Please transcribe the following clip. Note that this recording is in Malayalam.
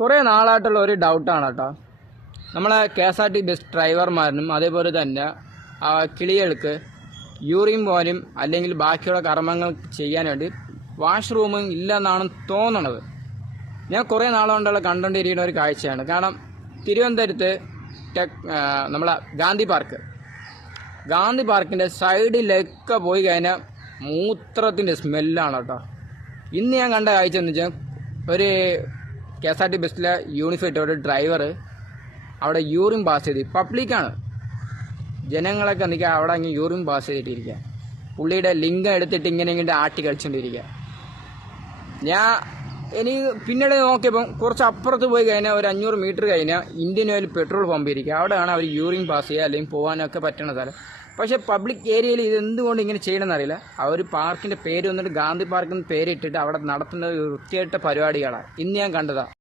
കുറേ നാളായിട്ടുള്ള ഒരു ഡൗട്ടാണ് കേട്ടോ. നമ്മളെ KSRTC ബസ് ഡ്രൈവർമാരിനും അതേപോലെ തന്നെ കിളികൾക്ക് യൂറിൻ പോകാനും അല്ലെങ്കിൽ ബാക്കിയുള്ള കർമ്മങ്ങൾ ചെയ്യാൻ വേണ്ടി വാഷ്റൂം ഇല്ലെന്നാണ് തോന്നണത്. ഞാൻ കുറേ നാളുകൊണ്ടുള്ള കണ്ടുകൊണ്ടിരിക്കുന്ന ഒരു കാഴ്ചയാണ്. കാരണം തിരുവനന്തപുരത്ത് നമ്മളെ ഗാന്ധി പാർക്കിൻ്റെ സൈഡിലൊക്കെ പോയി കഴിഞ്ഞാൽ മൂത്രത്തിൻ്റെ സ്മെല്ലാണ് കേട്ടോ. ഇന്ന് ഞാൻ കണ്ട കാഴ്ച എന്ന് വെച്ചാൽ ഒരു KSRTC ബസ്സിലെ യൂണിഫൈറ്റോടെ ഡ്രൈവർ അവിടെ യൂറിൻ പാസ് ചെയ്ത്, പബ്ലിക്കാണ്, ജനങ്ങളൊക്കെ നിൽക്കുക, അവിടെ അങ്ങ് യൂറിൻ പാസ് ചെയ്തിട്ടിരിക്കുക. പുള്ളിയുടെ ലിംഗം എടുത്തിട്ട് ഇങ്ങനെ ആട്ടി കളിച്ചുകൊണ്ടിരിക്കുക. എനിക്ക് പിന്നീട് നോക്കിയപ്പം കുറച്ച് അപ്പുറത്ത് പോയി കഴിഞ്ഞാൽ ഒരു 500 മീറ്റർ കഴിഞ്ഞാൽ ഇന്ത്യൻ ഓയിൽ പെട്രോൾ പമ്പ് ഇരിക്കുക. അവിടെയാണ് അവർ യൂറിൻ പാസ് ചെയ്യുക അല്ലെങ്കിൽ പോകാനൊക്കെ പറ്റുന്ന സ്ഥലം. പക്ഷേ പബ്ലിക് ഏരിയയിൽ ഇത് എന്തുകൊണ്ട് ഇങ്ങനെ ചെയ്യണമെന്നറിയില്ല. അവർ പാർക്കിൻ്റെ പേര് വന്നിട്ട് ഗാന്ധി പാർക്ക് എന്ന് പേരിട്ടിട്ട് അവിടെ നടത്തുന്ന വൃത്തിയായിട്ട പരിപാടികളാണ് ഇന്ന് ഞാൻ കണ്ടതാണ്.